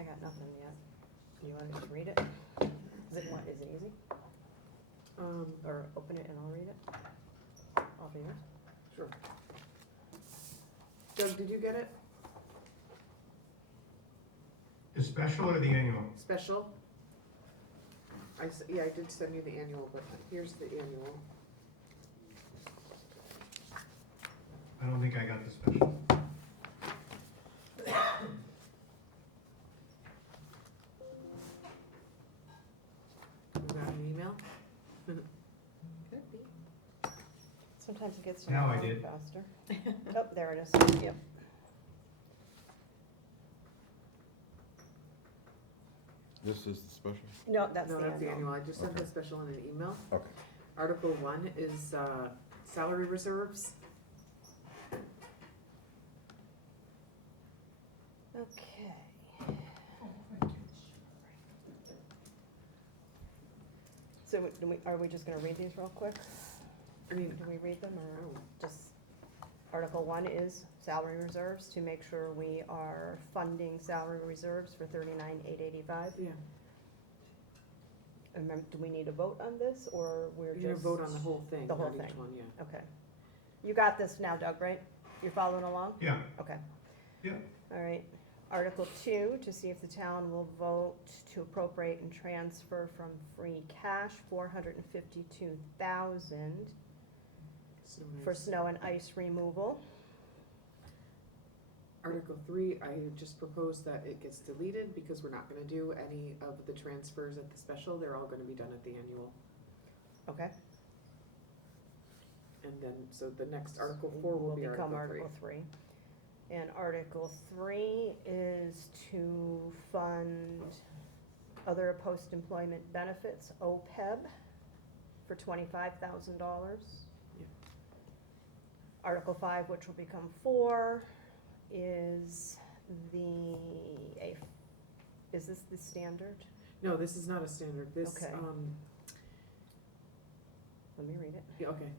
I got nothing yet. You wanna just read it? Is it easy? Or open it and I'll read it? Off of yours? Sure. Doug, did you get it? The special or the annual? Special? Yeah, I did send you the annual, but here's the annual. I don't think I got the special. You got an email? Could be. Sometimes it gets to Now my I phone did. faster. Oh, there it is, yep. This is the special? No, that's the No, that's the annual. annual. I just sent the special in an email. Okay. Article 1 is salary reserves. Okay. So are we just gonna read these real quick? I mean, Do we read them or oh, just, Article 1 is salary reserves to make sure we are funding salary reserves for 39,885. yeah, And do we need a vote on this or we're you're just? gonna vote on the whole thing, The whole not each thing. one, yeah. Okay. You got this now, Doug, right? You're following along? Yeah, Okay. yeah. All right. Article 2, to see if the town will vote to appropriate and transfer from free cash $452,000 So for nice. snow and ice removal. Article 3, I just proposed that it gets deleted because we're not gonna do any of the transfers at the special, they're all gonna be done at the annual. Okay. And then, so the next Article 4 will be become Article 3. Article 3. And Article 3 is to fund other post-employment benefits, OPEB, for $25,000. Yeah. Article 5, which will become 4, is is this the standard? No, this is not a standard, this, Okay. Let me read it. yeah, okay.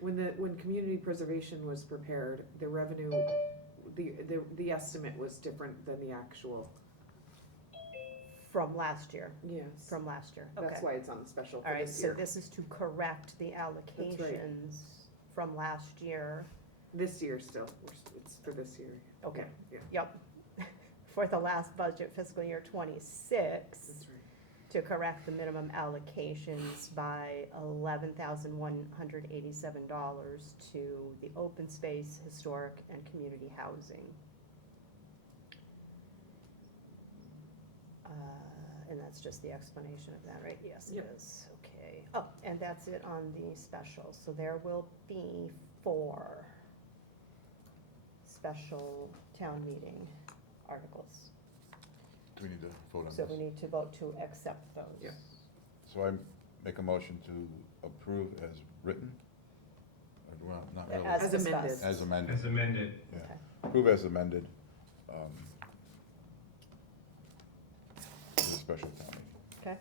When community preservation was prepared, the revenue, the estimate was different than the actual. From last year, Yes. from last year, okay. That's why it's on the special All for right, this so year. this is to correct the allocations from last year. This year still, it's for this year. Okay, Yeah, yep. For the last budget fiscal year 26, that's right. to correct the minimum allocations by $11,187 to the open space, historic, and community housing. And that's just the explanation of that, right? Yes, it Yep. is, okay. Oh, and that's it on the special, so there will be 4 special town meeting articles. Do we need to vote on So we this? need to vote to accept those. Yeah. So I make a motion to approve as written? Or, well, not really. As As amended. discussed. As amended, As amended. yeah. Okay. Approve as amended, for the special town meeting. Okay,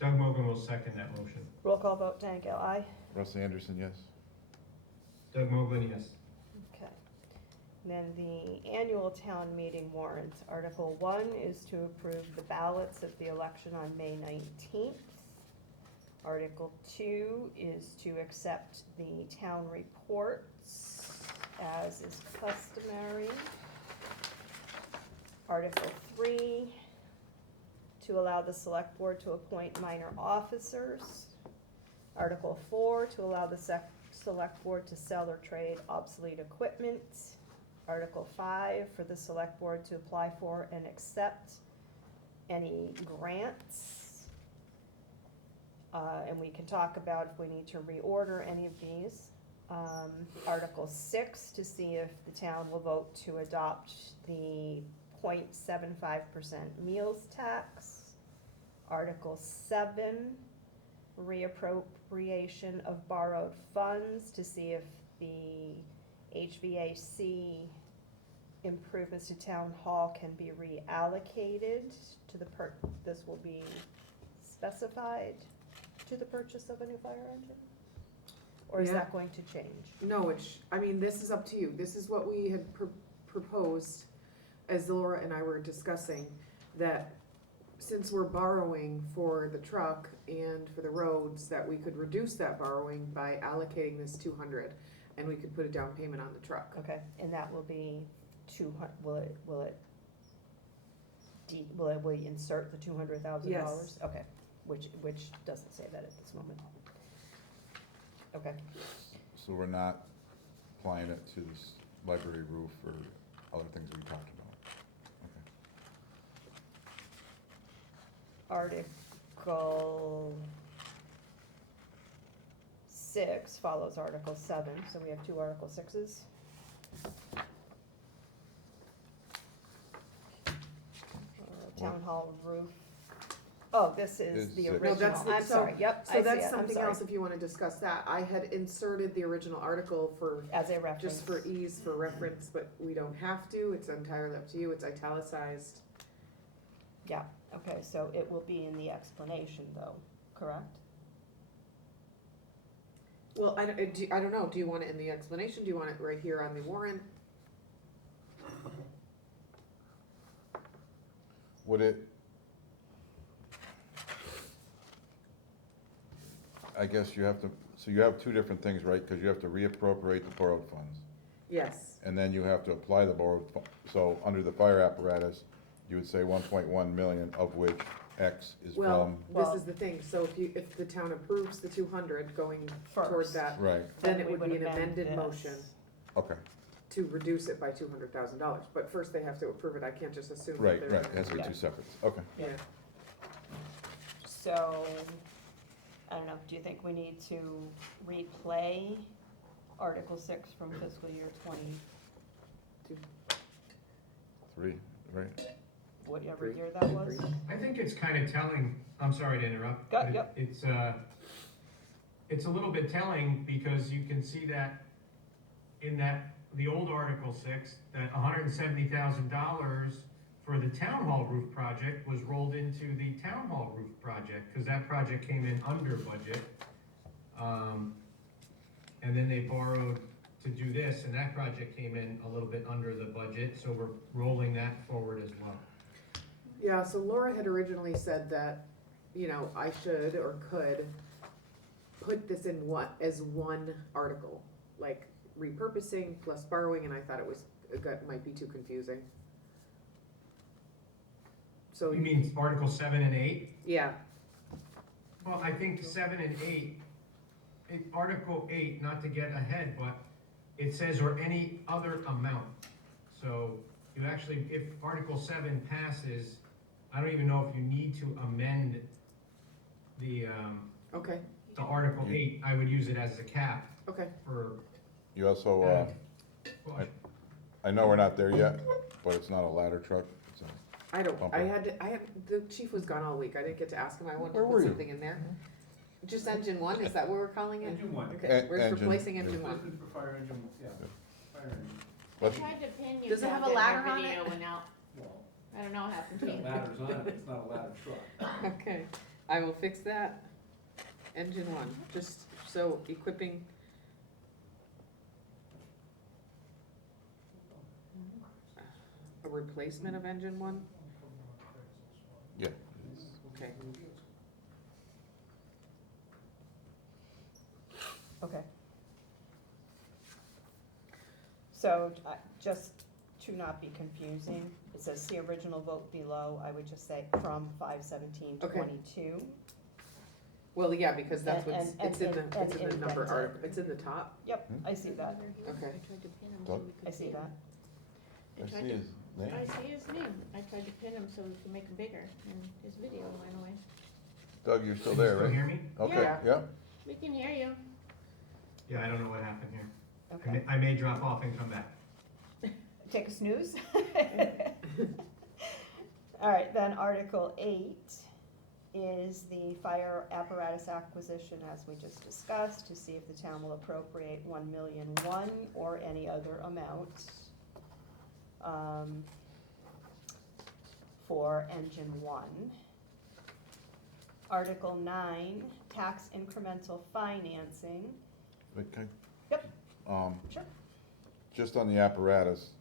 Doug Mogul will second that motion. roll call vote, Danko, aye? Russ Anderson, yes? Doug Mogul, yes. Okay. And then the annual town meeting warrants. Article 1 is to approve the ballots of the election on May 19th. Article 2 is to accept the town reports as is customary. Article 3, to allow the select board to appoint minor officers. Article 4, to allow the select board to sell or trade obsolete equipment. Article 5, for the select board to apply for and accept any grants. And we can talk about if we need to reorder any of these. Article 6, to see if the town will vote to adopt the 0.75% meals tax. Article 7, reappropriation of borrowed funds to see if the HVAC improvements to town hall can be reallocated to the this will be specified to the purchase of a new fire engine? Or is Yeah. that going to change? No, I mean, this is up to you. This is what we had proposed. as Laura and I were discussing, that since we're borrowing for the truck and for the roads, that we could reduce that borrowing by allocating this 200, and we could put a down payment on the truck. Okay, and that will be will we insert the $200,000? Yes. Okay, which doesn't say that at this moment. Okay, So we're not applying it to this library roof or other things we talked about? Okay. Article 6 follows Article 7, so we have two Article 6s. Town hall roof. Oh, this is Is the it- No, original. that's the- I'm so- sorry, yep, I see So it, that's I'm something sorry. else if you wanna discuss that. I had inserted the original article for, As a reference. just for ease, for reference, but we don't have to, it's entirely up to you, it's italicized. Yeah, okay, so it will be in the explanation though, correct? Well, I don't know, do you want it in the explanation, do you want it right here on the warrant? Would it, I guess you have to, so you have two different things, right? Because you have to reappropriate the borrowed funds, Yes, and then you have to apply the borrowed, so under the fire apparatus, you would say 1.1 million, of which X is well, from, this Well- is the thing, so if the town approves the 200 going toward First. that, right, then it we would be an amend amended this. motion okay, to reduce it by $200,000, but first they have to approve it, I can't just assume that right, they're. right, it has to be Yeah. two separates, okay. Yeah, So, I don't know, do you think we need to replay Article 6 from fiscal year 20, 3, right? whatever Three. year that was? I think it's kind of telling, I'm sorry to interrupt. Go- but yep. It's a little bit telling because you can see that in the old Article 6, that $170,000 for the town hall roof project was rolled into the town hall roof project, because that project came in under budget. And then they borrowed to do this, and that project came in a little bit under the budget, so we're rolling that forward as well. yeah, so Laura had originally said that, you know, I should or could put this in as one article, like repurposing plus borrowing, and I thought it might be too confusing. So, You mean Article 7 and 8? yeah, Well, I think 7 and 8, Article 8, not to get ahead, but it says, or any other amount. So you actually, if Article 7 passes, I don't even know if you need to amend the okay, Article 8. I would use it as a cap okay, for, You also, well, I know we're not there yet, but it's not a ladder truck, it's a, I Bumper. the chief was gone all week, I didn't get to ask him, I wanted to Where were put you? something in there. Just engine one, is that what we're calling it? Engine one. Okay, we're Engine, replacing yeah. engine one. Replacement for fire engine, yeah, fire engine. let's, Tried to pin you. Does it have a Doug, and ladder our on it? video went out. Well, I don't know what happened it's to you. got ladders on it, it's not a ladder truck. Okay, I will fix that. Engine one, just so equipping. A replacement of engine one, yeah, okay. Okay. So, just to not be confusing, it says the original vote below, I would just say from 5/17/22. Well, yeah, because that's what's, And- it's in the, and- it's in the and number indented. article, it's in the top, Yep, I see that, okay. I tried to pin him so Doug? we could I see him. that. I tried to- his I see his name. I tried to pin him so we could make him bigger, and his video went away. Doug, you're still can you there, right? hear me? Okay, Yeah. yeah, We can hear you. Yeah, I don't know what happened here. Okay. I may drop off and come back. Take a snooze. All right, then Article 8 is the fire apparatus acquisition, as we just discussed, to see if the town will appropriate 1,000,001 or any other amount for engine 1. Article 9, tax incremental financing. but can, Yep. um, Sure. just on the apparatus,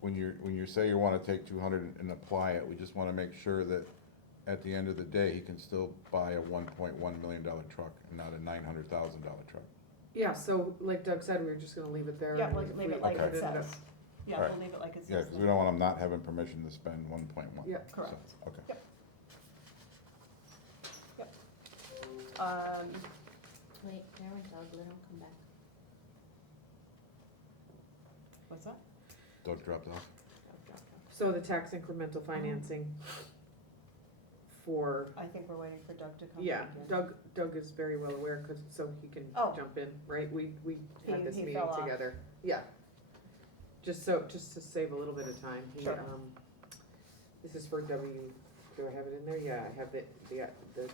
when you say you wanna take 200 and apply it, we just wanna make sure that at the end of the day, he can still buy a $1.1 million truck and not a $900,000 truck. Yeah, so like Doug said, we were just gonna leave it there. Yeah, and leave if it we like it ended up- says. Yeah, Alright. we'll leave it like it Yeah, says. because we don't want him not having permission to spend 1.1. Yeah. Correct. So, okay. Yep. Wait, there went Doug, let him come back. What's that? Doug dropped off. Doug dropped off. So the tax incremental financing for, I think we're waiting for Doug to come yeah, back in. Doug is very well aware, cause, so he can Oh. jump in, right? We had He- this he meeting fell off. together. Yeah. Just to save a little bit of time, he, Sure. this is for do I have it in there? Yeah, I have the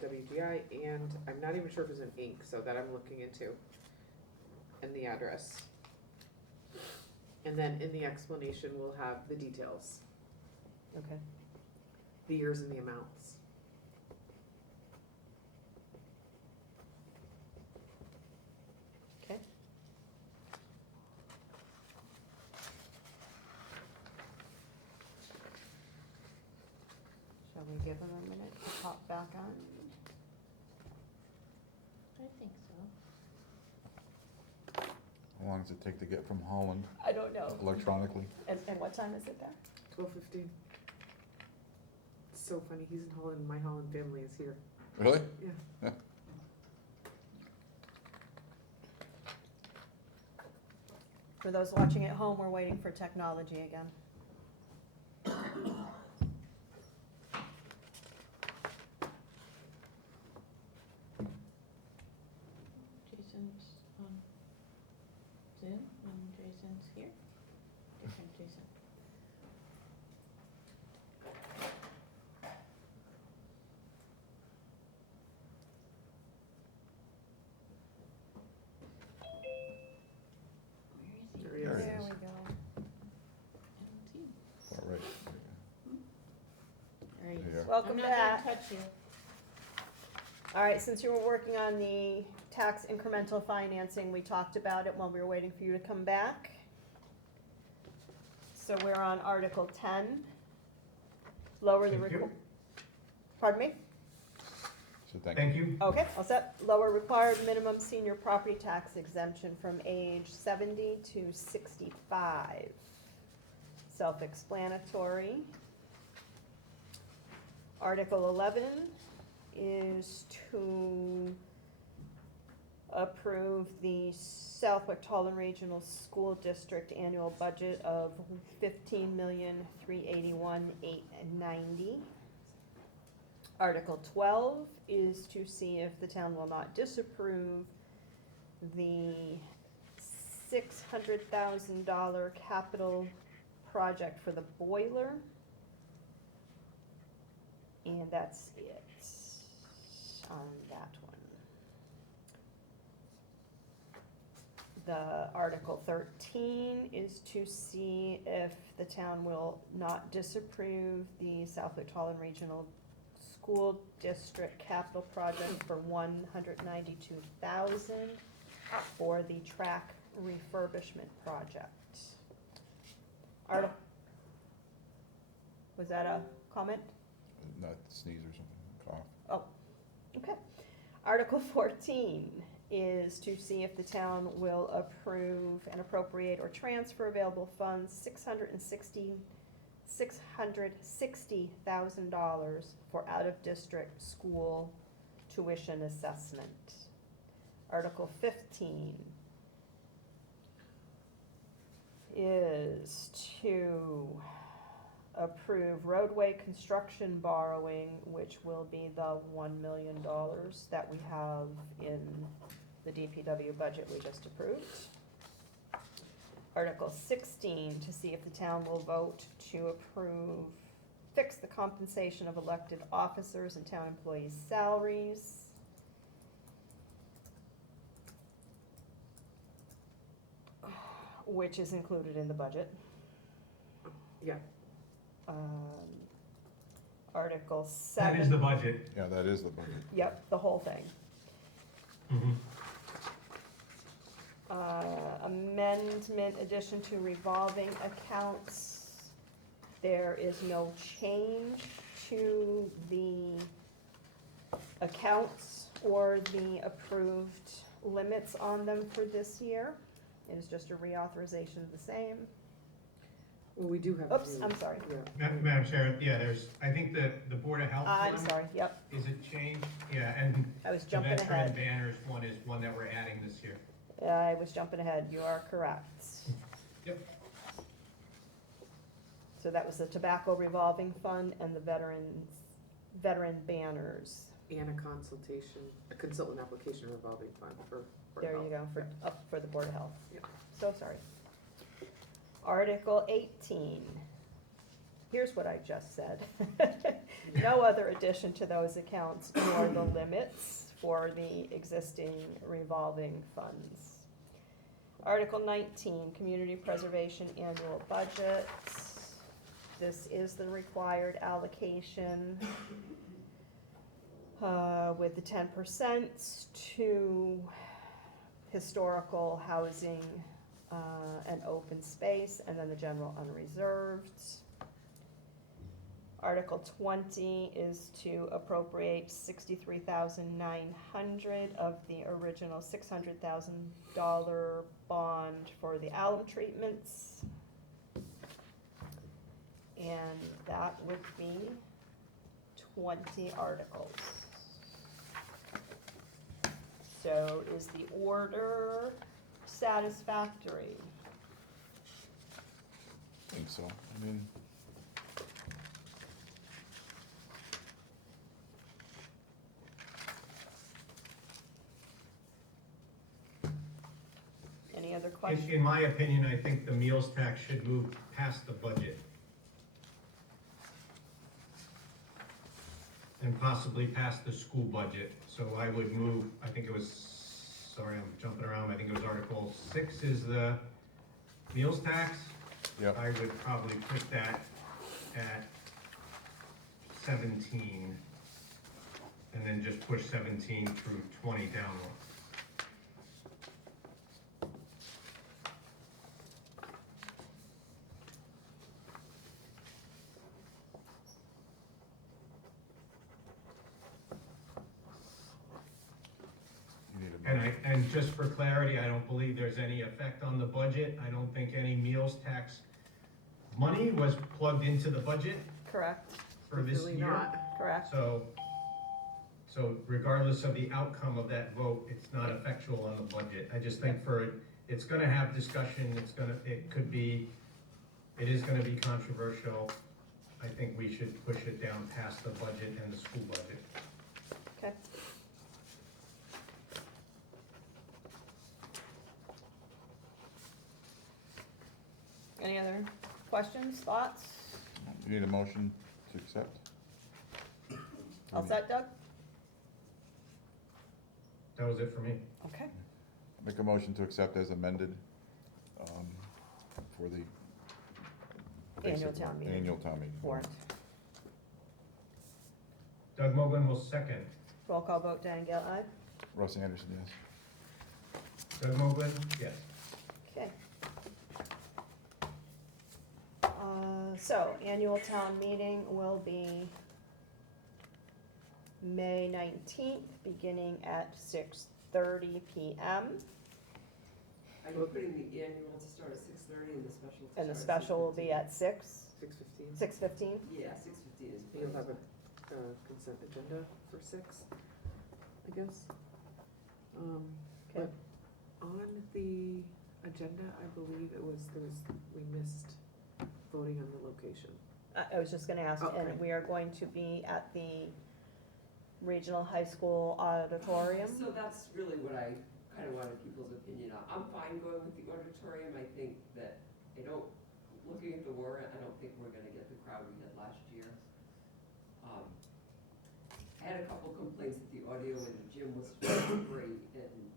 WGI, and I'm not even sure if it's an ink, so that I'm looking into. And the address. And then in the explanation, we'll have the details, Okay. the years and the amounts. Okay. Shall we give him a minute to pop back on? I think so. How long does it take to get from Holland I don't know. electronically? And what time is it there? 12:15. It's so funny, he's in Holland, my Holland family is here. Really? Yeah. For those watching at home, we're waiting for technology again. Jason's on Zoom, and Jason's here. Different Jason. Where is he? There he There is. he There is. we go. I don't see him. All right. There he is. There. Welcome I'm not back. gonna touch you. All right, since you were working on the tax incremental financing, we talked about it while we were waiting for you to come back. So we're on Article 10. Lower the Thank you. Pardon me? So thank you. Thank you. Okay, all set. Lower required minimum senior property tax exemption from age 70 to 65. Self-explanatory. Article 11 is to approve the Southwick Tallinn Regional School District annual budget of $15,381,890. Article 12 is to see if the town will not disapprove the $600,000 capital project for the boiler. And that's it on that one. The Article 13 is to see if the town will not disapprove the Southwick Tallinn Regional School District capital project for $192,000 for the track refurbishment project. Was that a comment? Not sneeze or something, cough. Okay. Article 14 is to see if the town will approve and appropriate or transfer available funds $660,000 for out-of-district school tuition assessment. Article 15 is to approve roadway construction borrowing, which will be the $1 million that we have in the DPW budget we just approved. Article 16, to see if the town will vote to fix the compensation of elected officers and town employees' salaries. Which is included in the budget. Yeah. Article 7. That is the budget. Yeah, that is the budget. Yep, the whole thing. Mhm. Amendment, addition to revolving accounts. There is no change to the accounts or the approved limits on them for this year. It is just a reauthorization of the same. Well, we do have. Oops, to- I'm sorry. Yeah. Madam Chair, yeah, I think the Board of Health I'm one, sorry, yep, is it changed? Yeah, and I was the jumping veteran ahead. banners one is one that we're adding this year. I was jumping ahead, you are correct. Yep. So that was the tobacco revolving fund and the veteran banners. And a consultant application revolving fund for. There you go, up for the Board of Health. Yeah. So sorry. Article 18. Here's what I just said. No other addition to those accounts nor the limits for the existing revolving funds. Article 19, Community Preservation Annual Budget. This is the required allocation with the 10% to historical housing and open space, and then the general unreserved. Article 20 is to appropriate $63,900 of the original $600,000 bond for the alum treatments. And that would be 20 articles. So is the order satisfactory? I think so. I mean, Any other questions? In my opinion, I think the meals tax should move past the budget. And possibly past the school budget. So I would move, I think it was, sorry, I'm jumping around, I think it was Article 6 is the meals tax. yep, I would probably put that at 17. And then just push 17 through 20 downward. you need a And motion. and just for clarity, I don't believe there's any effect on the budget. I don't think any meals tax money was plugged into the budget Correct, for this Really year. not. correct. So regardless of the outcome of that vote, it's not effectual on the budget. I just think it's gonna have discussion, it is gonna be controversial. I think we should push it down past the budget and the school budget. Okay. Any other questions, thoughts? You need a motion to accept? All set, Doug? That was it for me. Okay. Make a motion to accept as amended, for the. Annual basic- town meeting. Annual town meeting. Warrant. Doug Mogul will second. Roll call vote, Diane Gale, aye? Russ Anderson, yes. Doug Mogul, yes. Okay. So, annual town meeting will be May 19th, beginning at 6:30 PM. Are you putting the annual to start at 6:30 and the special to And the start at special will be 6:15? at 6:15. 6:15? Yeah, 6:15 is. You'll have fine. a consent agenda for 6, I guess. Okay. But on the agenda, I believe we missed voting on the location. I was just gonna ask, Okay. and we are going to be at the Regional High School auditorium? So that's really what I kind of wanted people's opinion on. I'm fine going with the auditorium. I think that, looking at the warrant, I don't think we're gonna get the crowd we had last year. I had a couple complaints that the audio in the gym was great and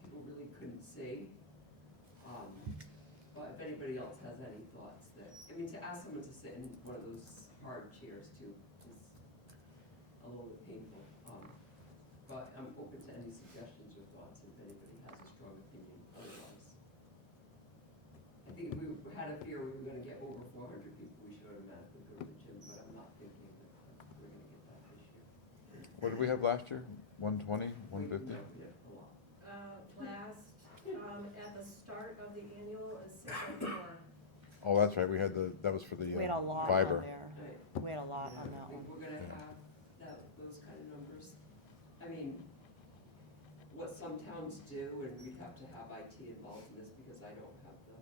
people really couldn't see. But if anybody else has any thoughts to ask someone to sit in one of those hard chairs too is a little bit painful. But I'm open to any suggestions or thoughts if anybody has a strong opinion otherwise. I think we had a fear we were gonna get over 400 people, we should What did we have last year? 120, 150? Yeah, a lot. At the start of the annual is 604. Oh, that's right, we had that was for the We had a lot on fiber. there. Right. We had a lot on that I think one. we're gonna have those kind of numbers. I mean, what some towns do, and we'd have to have IT involved in this because I don't have the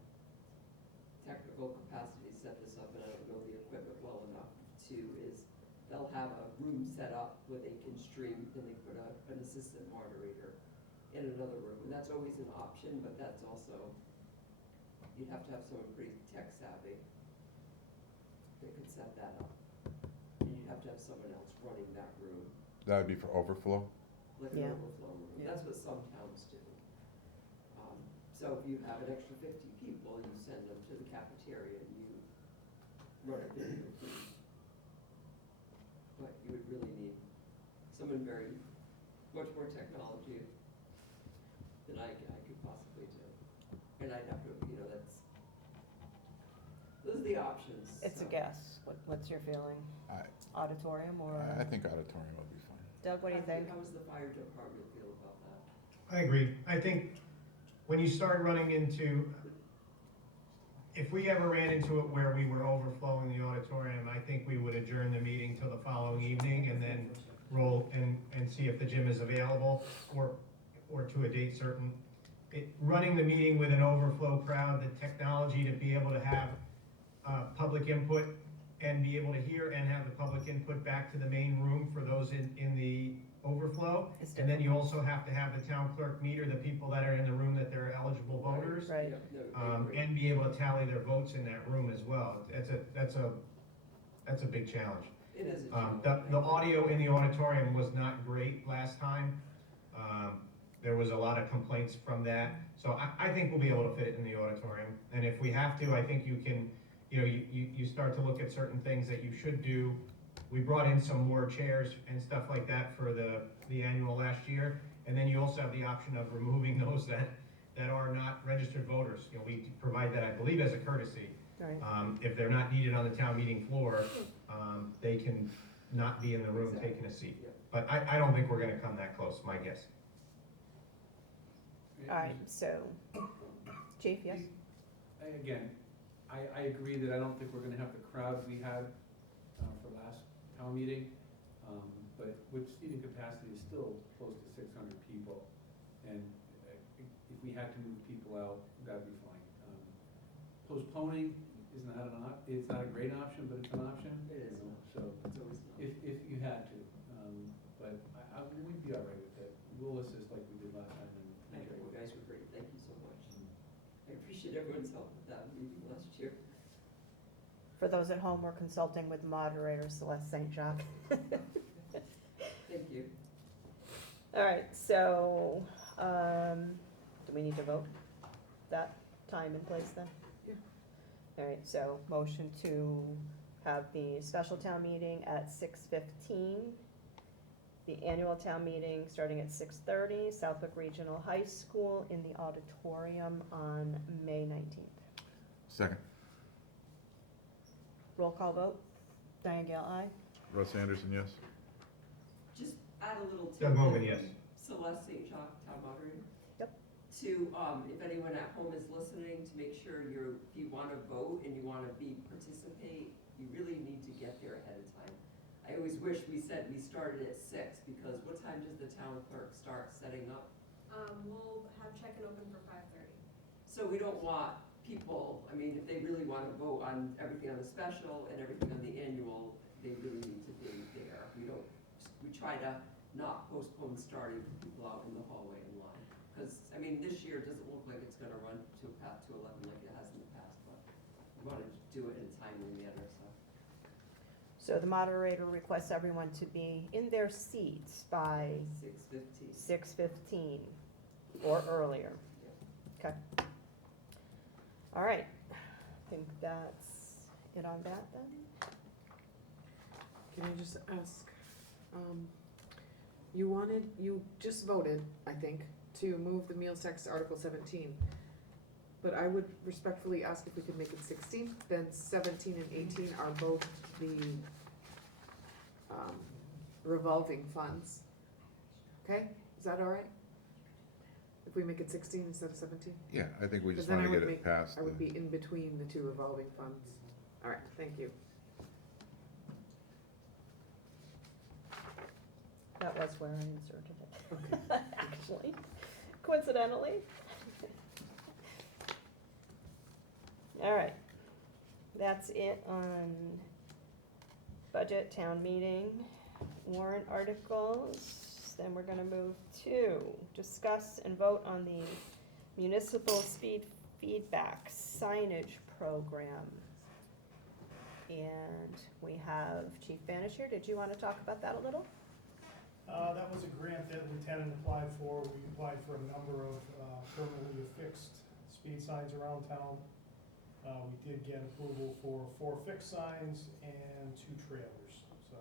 technical capacity to set this up and I don't know the equipment well enough to, is they'll have a room set up where they can stream and they put an assistant moderator in another room. And that's always an option, but that's also, you'd have to have someone pretty tech savvy that could set that up. And you'd have to have someone else running that room, That would be for overflow? like Yeah. an overflow room. Yeah. That's what some towns do. So if you have an extra 50 people, you send them to the cafeteria and you run it in your food. But you would really need someone very, much more technology than I could possibly do. And I'd have to, those are the options. It's a so. guess. What's your feeling? Auditorium or? I think auditorium would be fine. Doug, what do you think? How does the fire department feel about that? I agree. I think when you start running into, if we ever ran into it where we were overflowing the auditorium, I think we would adjourn the meeting till the following evening and then roll and see if the gym is available or to a date certain. Running the meeting with an overflow crowd, the technology to be able to have public input and be able to hear and have the public input back to the main room for those in the overflow. It's And then you also have to have the town clerk meter the people that are in the room that they're eligible voters. Right. Yeah, no, I agree. And be able to tally their votes in that room as well. That's a big challenge. It is a The challenge. audio in the auditorium was not great last time. There was a lot of complaints from that. So I think we'll be able to fit it in the auditorium. And if we have to, I think you can, you start to look at certain things that you should do. We brought in some more chairs and stuff like that for the annual last year. And then you also have the option of removing those that are not registered voters. We provide that, I believe, as a courtesy. Right. If they're not needed on the town meeting floor, they can not be in the room Exactly. taking a seat. Yeah. But I don't think we're gonna come that close, my guess. All right, so, Chief, yes? Again, I agree that I don't think we're gonna have the crowd we had for last town meeting. But with seating capacity is still close to 600 people. And if we had to move people out, that'd be fine. Postponing is not it's not a great option, but it's an option. It is you know, an So It's always not. if you had to, but we'd be all right with it. We'll assist like we did last time. I know, you guys were great, thank you so much. I appreciate everyone's help with that meeting last year. For those at home, we're consulting with moderator Celeste St. Jacques. Thank you. All right, so, do we need to vote that time and place then? Yeah. All right, so motion to have the special town meeting at 6:15. The annual town meeting starting at 6:30, Southwick Regional High School in the auditorium on May 19th. Second. Roll call vote. Diane Gale, aye. Russ Anderson, yes? Just add a little Doug Mogul, tidbit yes. from Celeste St. Jacques, town moderator. Yep. To, if anyone at home is listening, to make sure if you wanna vote and you wanna participate, you really need to get there ahead of time. I always wish we said we started at 6, because what time does the town clerk start setting up? We'll have check-in open for 5:30. So we don't want people, I mean, if they really wanna vote on everything on the special and everything on the annual, they really need to be there. We try to not postpone starting for people out in the hallway in line. Cause, I mean, this year it doesn't look like it's gonna run to 11 like it has in the past, but we wanna do it in a timely manner, so. So the moderator requests everyone to be in their seats by 6:15. 6:15 or earlier. Okay. All right, I think that's it on that then. Can I just ask, you just voted, I think, to move the meals tax to Article 17. But I would respectfully ask if we could make it 16, then 17 and 18 are both the revolving funds. Okay, is that all right? If we make it 16 instead of 17? Yeah, I think we just Because then wanna I get would it make- past I would the, be in between the two revolving funds. All right, thank you. That was where I inserted it, Okay. actually, coincidentally. All right, that's it on budget, town meeting, warrant articles. Then we're gonna move to discuss and vote on the municipal speed feedback signage program. And we have Chief Banish here. Did you wanna talk about that a little? That was a grant that Lieutenant applied for. We applied for a number of permanently affixed speed signs around town. We did get approval for 4 fixed signs and 2 trailers. So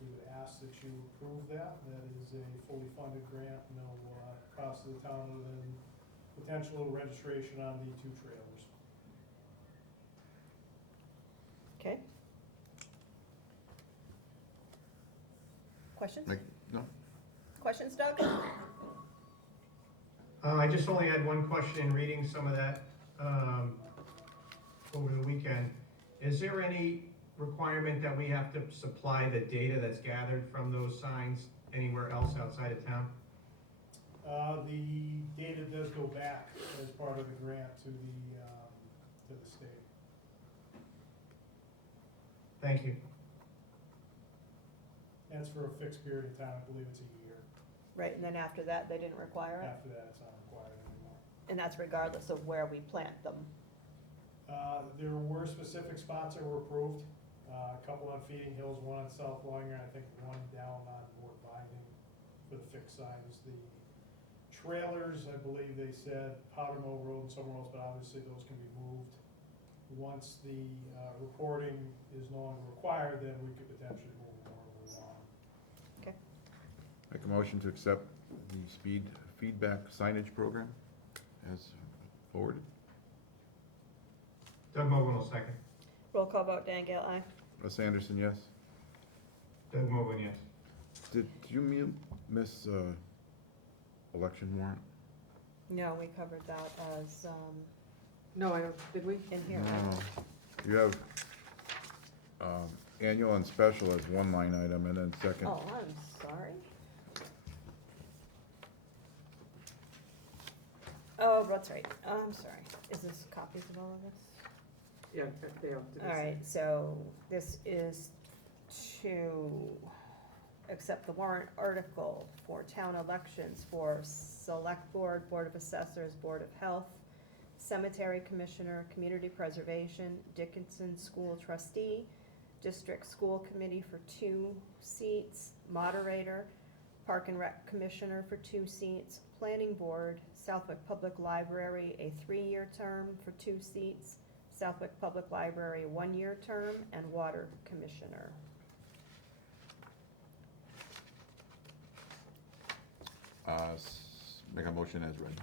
we would ask that you approve that. That is a fully funded grant, no cost to the town other than potential registration on the 2 trailers. Okay. Questions? like, no, Questions, Doug? I just only had one question in reading some of that, over the weekend. Is there any requirement that we have to supply the data that's gathered from those signs anywhere else outside of town? The data does go back as part of the grant to the state. Thank you. That's for a fixed period of time, I believe it's a year. Right, and then after that, they didn't require it? After that, it's not required anymore. And that's regardless of where we plant them? There were specific spots that were approved, a couple on Feeding Hills, one on South Longer, and I think one down on North Binding for the fixed signs. The trailers, I believe they said Powder Mill Road and somewhere else, but obviously those can be moved. Once the reporting is no longer required, then we could potentially move them wherever we want. make a motion to accept the speed feedback signage program as forwarded. Doug Mogul will second. Roll call vote, Dan Gale, aye. Russ Anderson, yes? Doug Mogul, yes. Did you miss, election warrant? No, we covered that as, No, I don't, did we? in here. No. You have, annual and special as one line item, and then second, Oh, I'm sorry. Oh, that's right, I'm sorry. Is this copies of all of this? Yeah, they are. All right, so this is to accept the warrant article for town elections for Select Board, Board of Assessors, Board of Health, Cemetery Commissioner, Community Preservation, Dickinson School Trustee, District School Committee for 2 seats, Moderator, Park and Rec Commissioner for 2 seats, Planning Board, Southwick Public Library, a 3-year term for 2 seats, Southwick Public Library, a 1-year term, and Water Commissioner. make a motion as read.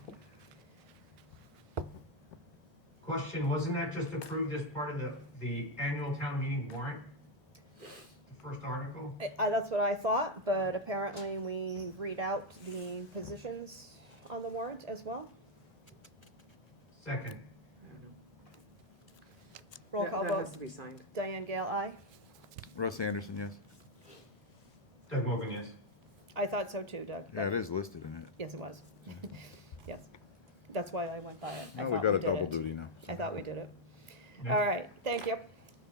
Question, wasn't that just approved as part of the annual town meeting warrant? The first article? That's what I thought, but apparently we read out the positions on the warrant as well. Second. Roll call That vote, has to be signed. Diane Gale, aye. Russ Anderson, yes? Doug Mogul, yes. I thought so too, Doug. Yeah, it is listed in it. Yes, it was. Yes. That's why I went by it. I Now we thought got a did double it. duty now. I thought we did it. Yeah. All right, thank you.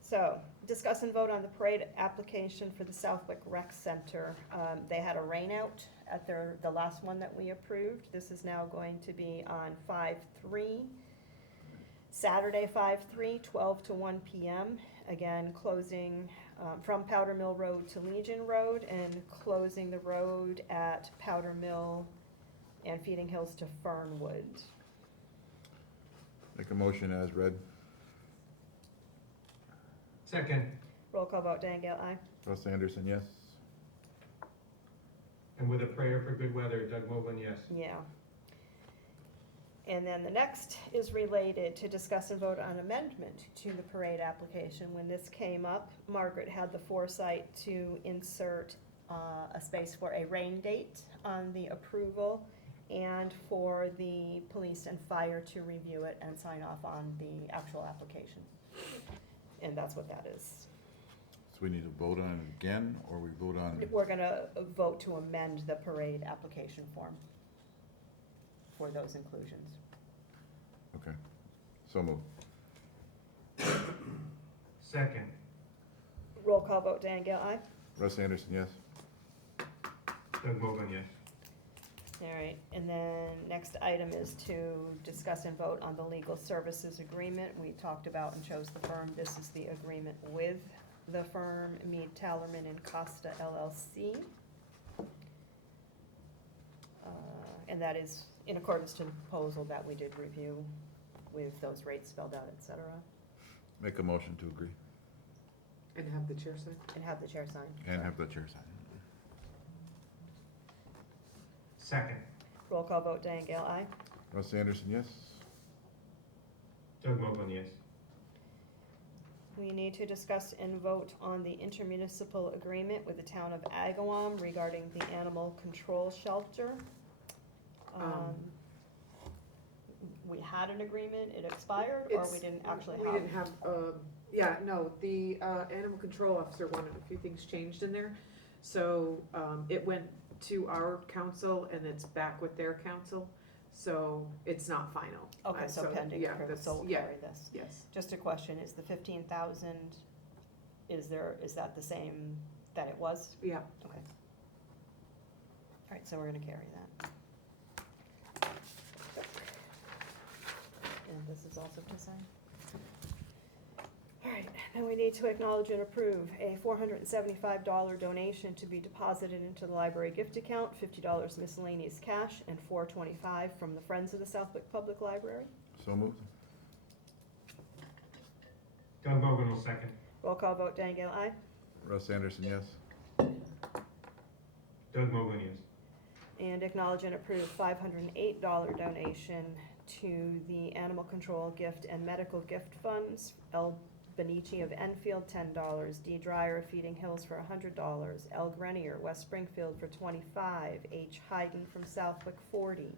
So, discuss and vote on the parade application for the Southwick Rec Center. They had a rain out at the last one that we approved. This is now going to be on 5/3, Saturday 5/3, 12 to 1 p.m. Again, closing from Powder Mill Road to Legion Road and closing the road at Powder Mill and Feeding Hills to Fernwood. Make a motion as read. Second, Roll call vote, Dan Gale, aye. Russ Anderson, yes? and with a prayer for good weather, Doug Mogul, yes. Yeah. And then the next is related to discuss and vote on amendment to the parade application. When this came up, Margaret had the foresight to insert a space for a rain date on the approval and for the police and fire to review it and sign off on the actual application. And that's what that is. So we need to vote on it again, or we vote on, We're gonna vote to amend the parade application form for those inclusions. okay, so move. Second. Roll call vote, Diane Gale, aye? Russ Anderson, yes? Doug Mogul, yes. All right, and then next item is to discuss and vote on the legal services agreement. We talked about and chose the firm. This is the agreement with the firm, Mead, Tallerman and Costa LLC. And that is in accordance to the proposal that we did review with those rates spelled out, et cetera, Make a motion to agree, And have the chair sign? and have the chair sign. and have the chair sign. Second. Roll call vote, Diane Gale, aye? Russ Anderson, yes? Doug Mogul, yes. We need to discuss and vote on the intermunicipal agreement with the town of Agawam regarding the animal control shelter. We had an agreement, it expired, or we didn't actually have? We didn't have, yeah, no, the, animal control officer wanted a few things changed in there. So, it went to our council and it's back with their council, so it's not final. Okay, so pending yeah, approval, that's- so we'll yeah, carry this. Yes, Just a question, is the 15,000, is that the same that it was? yeah. Okay. All right, so we're gonna carry that. And this is also to sign. All right, then we need to acknowledge and approve a $475 donation to be deposited into the library gift account, $50 miscellaneous cash, and $425 from the Friends of the Southwick Public Library. So moved? Doug Mogul will second. Roll call vote, Diane Gale, aye? Russ Anderson, yes? Doug Mogul, yes. And acknowledge and approve $508 donation to the Animal Control Gift and Medical Gift Funds. L. Benici of Enfield, $10. D. Dryer of Feeding Hills for $100. L. Grenier, West Springfield for $25. H. Hayden from Southwick, $40.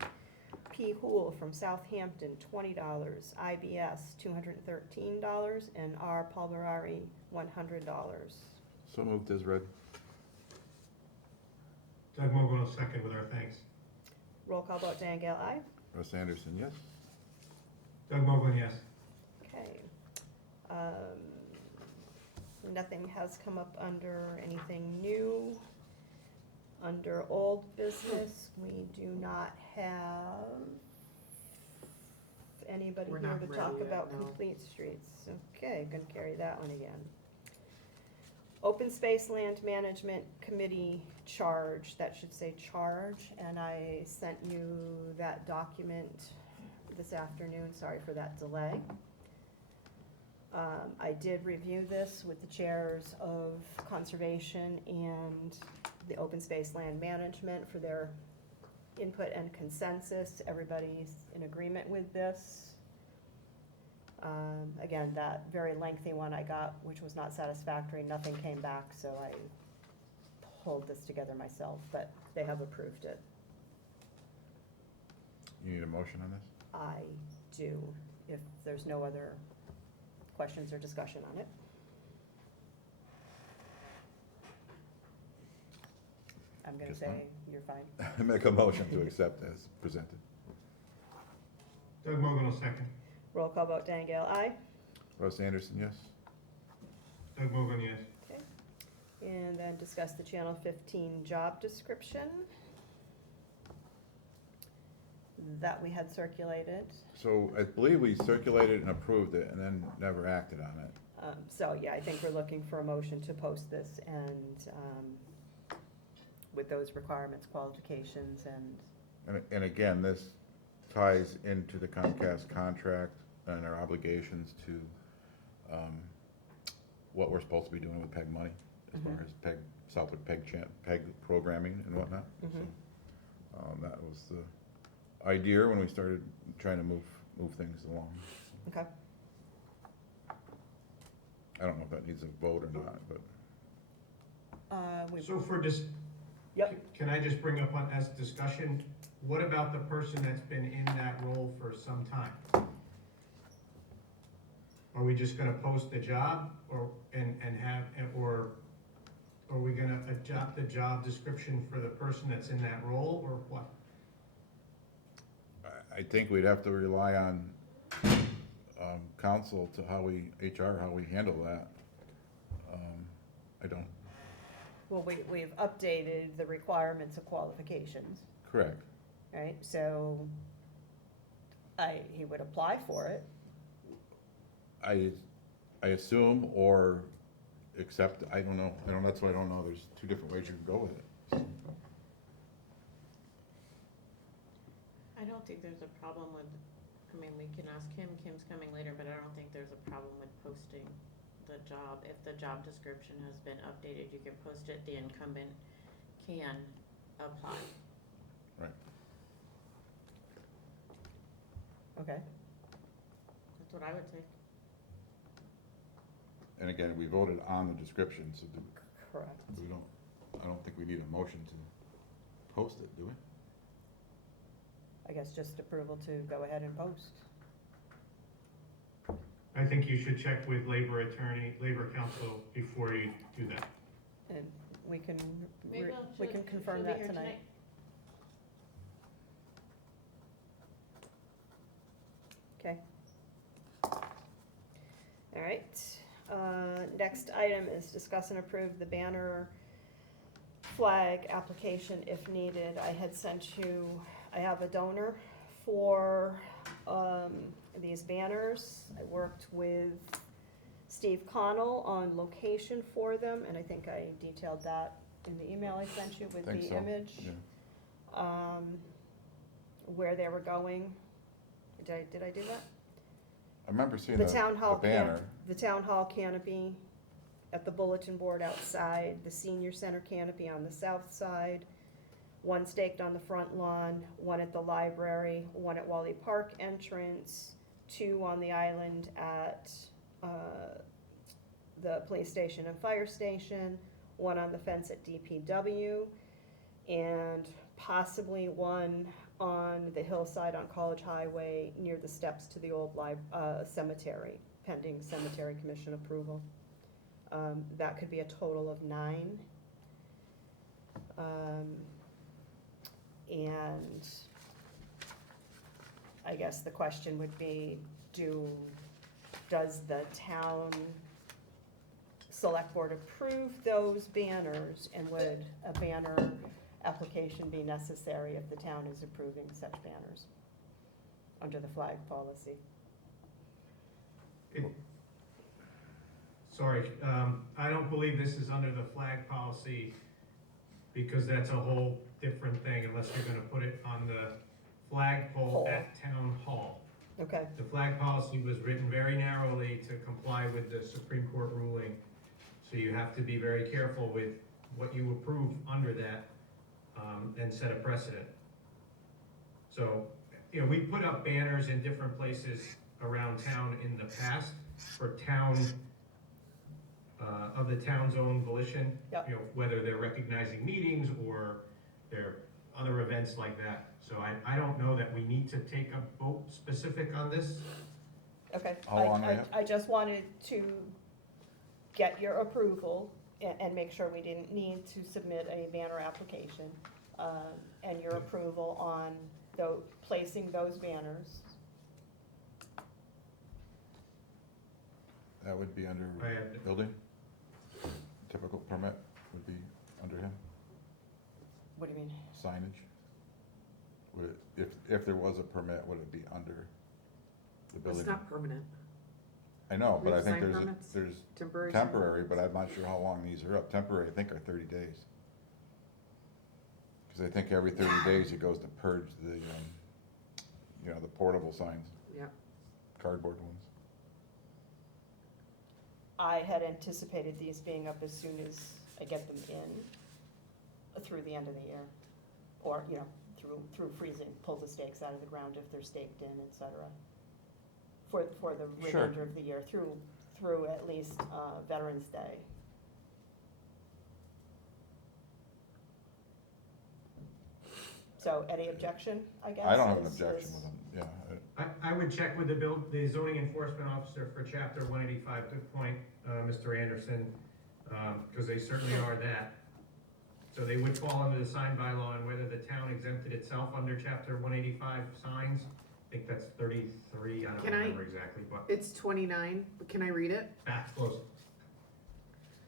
P. Hool from Southampton, $20. IBS, $213. And R. Palmerari, $100. So moved as read. Doug Mogul will second with our thanks. Roll call vote, Diane Gale, aye? Russ Anderson, yes? Doug Mogul, yes. Okay. Nothing has come up under anything new. Under old business, we do not have anybody We're here not to ready talk yet, about no. complete streets. Okay, gonna carry that one again. Open Space Land Management Committee charge, that should say charge, and I sent you that document this afternoon, sorry for that delay. I did review this with the chairs of Conservation and the Open Space Land Management for their input and consensus. Everybody's in agreement with this. Again, that very lengthy one I got, which was not satisfactory, nothing came back, so I pulled this together myself, but they have approved it. You need a motion on this? I do, if there's no other questions or discussion on it. I'm gonna Guess say, not. you're fine. Make a motion to accept as presented. Doug Mogul will second. Roll call vote, Diane Gale, aye? Russ Anderson, yes? Doug Mogul, yes. Okay. And then discuss the Channel 15 job description that we had circulated. So I believe we circulated and approved it and then never acted on it. So, yeah, I think we're looking for a motion to post this and with those requirements, qualifications, And again, this ties into the Comcast contract and our obligations to what we're supposed to be doing with PEG money, as far as PEG, Southwick PEG programming and whatnot. So, that was the idea when we started trying to move things along. okay. I don't know if that needs a vote or not, but We So Yep. Can I just bring up on, as discussion, what about the person that's been in that role for some time? Are we just gonna post the job, or, and have, or are we gonna adopt the job description for the person that's in that role, or what? I think we'd have to rely on, council to how we handle that. I don't, Well, we've updated the requirements of qualifications, correct. right? So he would apply for it. I assume, or accept, I don't know, that's what I don't know, there's two different ways you can go with it. I don't think there's a problem with, I mean, we can ask Kim, Kim's coming later, but I don't think there's a problem with posting the job. If the job description has been updated, you can post it, the incumbent can apply. Okay. That's what I would say. And again, we voted on the description, so Correct. I don't think we need a motion to post it, do we? I guess just approval to go ahead and post. I think you should check with labor council before you do that. And we can, Maybe we can confirm she'll be that here tonight. Okay. All right, next item is discuss and approve the banner flag application if needed. I had sent you, I have a donor for, these banners. I worked with Steve Connell on location for them, and I think I detailed that in the email I sent you with Think the so, image. yeah. Where they were going. Did I do that? I remember seeing The the town hall banner. The town hall canopy at the bulletin board outside, the senior center canopy on the south side, one staked on the front lawn, one at the library, one at Wally Park entrance, two on the island at the police station and fire station, one on the fence at DPW, and possibly one on the hillside on College Highway near the steps to the old cemetery, pending cemetery commission approval. That could be a total of 9. And I guess the question would be, does the town select board approve those banners, and would a banner application be necessary if the town is approving such banners under the flag policy? Sorry, I don't believe this is under the flag policy, because that's a whole different thing unless you're gonna put it on the flagpole at town hall. Okay, The flag policy was written very narrowly to comply with the Supreme Court ruling, so you have to be very careful with what you approve under that, and set a precedent. So, we put up banners in different places around town in the past for town, of the town's own volition. Yep. Whether they're recognizing meetings or they're other events like that. So I don't know that we need to take a vote specific on this. okay. How long I have? I just wanted to get your approval and make sure we didn't need to submit a banner application, and your approval on placing those banners. That would be under I have- building? Typical permit would be under him, What do you mean? signage? Would it, if there was a permit, would it be under the building? It's not permanent, I know, but I With think sign there's, permits? there's temporary. sign temporary, but permits. I'm not sure how long these are up. Temporary, I think, are 30 days. Because I think every 30 days it goes to purge the, the portable signs, Yeah, cardboard ones. I had anticipated these being up as soon as I get them in, through the end of the year. Or, through freezing, pull the stakes out of the ground if they're staked in, et cetera. For the Sure. remainder of the year, through at least Veterans Day. So any objection, I guess? I don't have an is- objection is- with them, yeah. I would check with the zoning enforcement officer for chapter 185, good point, Mr. Anderson, because they certainly are that. So they would fall under the sign bylaw, and whether the town exempted itself under chapter 185 signs, I think that's 33, I don't Can I- remember exactly, but It's 29, but can I read it? that's close.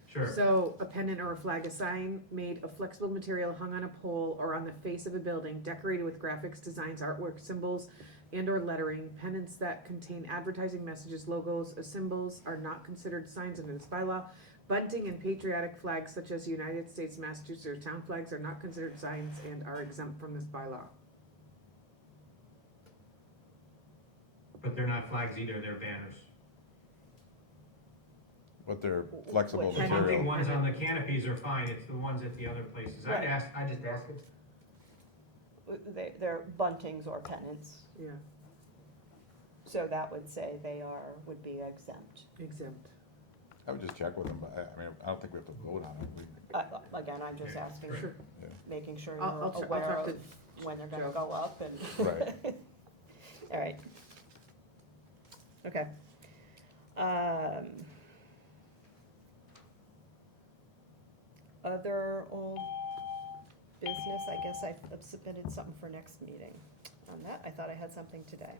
Sure. So, a pennant or a flag, a sign made of flexible material hung on a pole or on the face of a building, decorated with graphics, designs, artwork, symbols, and or lettering. Pennants that contain advertising messages, logos, or symbols are not considered signs under this bylaw. Bunting and patriotic flags such as United States, Massachusetts, or town flags are not considered signs and are exempt from this bylaw. But they're not flags either, they're banners. But they're flexible Which- The bunting material. ones on the canopies are fine, it's the ones at the other places. Right. I just asked it. They're buntings or pennants, Yeah, so that would say would be exempt. exempt. I would just check with them, but I mean, I don't think we have to vote on it. Again, I'm just Yeah, asking, Sure. making sure I'll you're talk aware to of when they're gonna Joe. go up and. Right. All right. Okay. Other old business, I guess I've submitted something for next meeting on that. I thought I had something today.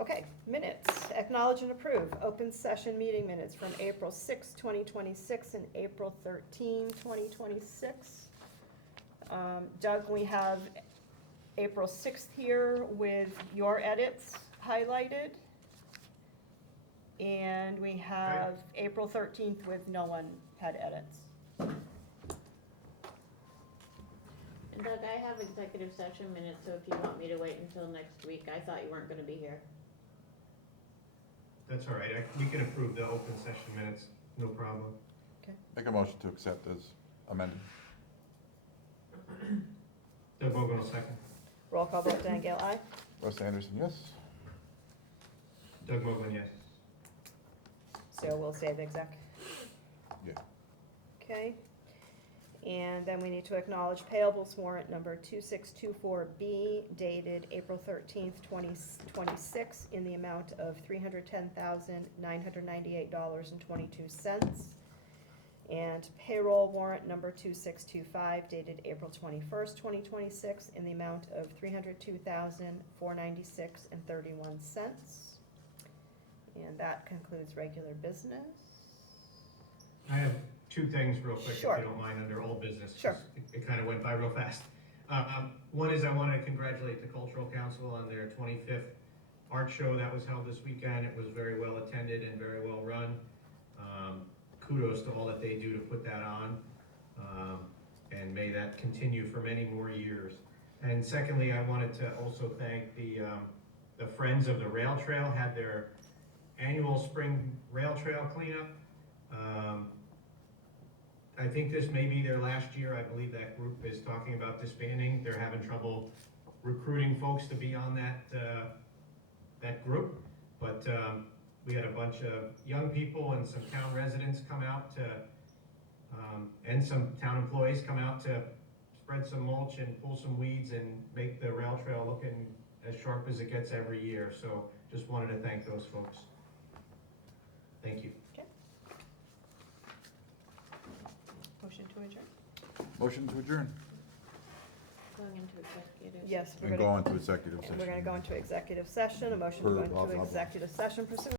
Okay, minutes, acknowledge and approve, open session meeting minutes from April 6, 2026 and April 13, 2026. Doug, we have April 6th here with your edits highlighted. And we have April 13th with no one had edits. And Doug, I have executive session minutes, so if you want me to wait until next week, I thought you weren't gonna be here. That's all right, we can approve the open session minutes, no problem. Make a motion to accept as amended. Doug Mogul, will second. Roll call vote, Dan Gale, aye. Russ Anderson, yes? Doug Mogul, yes. So we'll save exec. Yeah. Okay. And then we need to acknowledge payables warrant number 2624B dated April 13th, 2026 in the amount of $310,998.22. And payroll warrant number 2625 dated April 21st, 2026 in the amount of $302,496.31. And that concludes regular business. I have two things real quick, if you Sure. don't mind, under old business. 'cause Sure. It kind of went by real fast. One is I want to congratulate the Cultural Council on their 25th art show that was held this weekend. It was very well attended and very well run. Kudos to all that they do to put that on. And may that continue for many more years. And secondly, I wanted to also thank the Friends of the Rail Trail had their annual spring rail trail cleanup. I think this may be their last year. I believe that group is talking about disbanding. They're having trouble recruiting folks to be on that group. But we had a bunch of young people and some town residents come out to, and some town employees come out to spread some mulch and pull some weeds and make the rail trail looking as sharp as it gets every year. So just wanted to thank those folks. Thank you. Motion to adjourn? Motion to adjourn. Going into executive. Yes, we're And gonna, go into executive session. we're gonna go into executive session, a motion to Per go into blah, blah, blah. executive session pursuant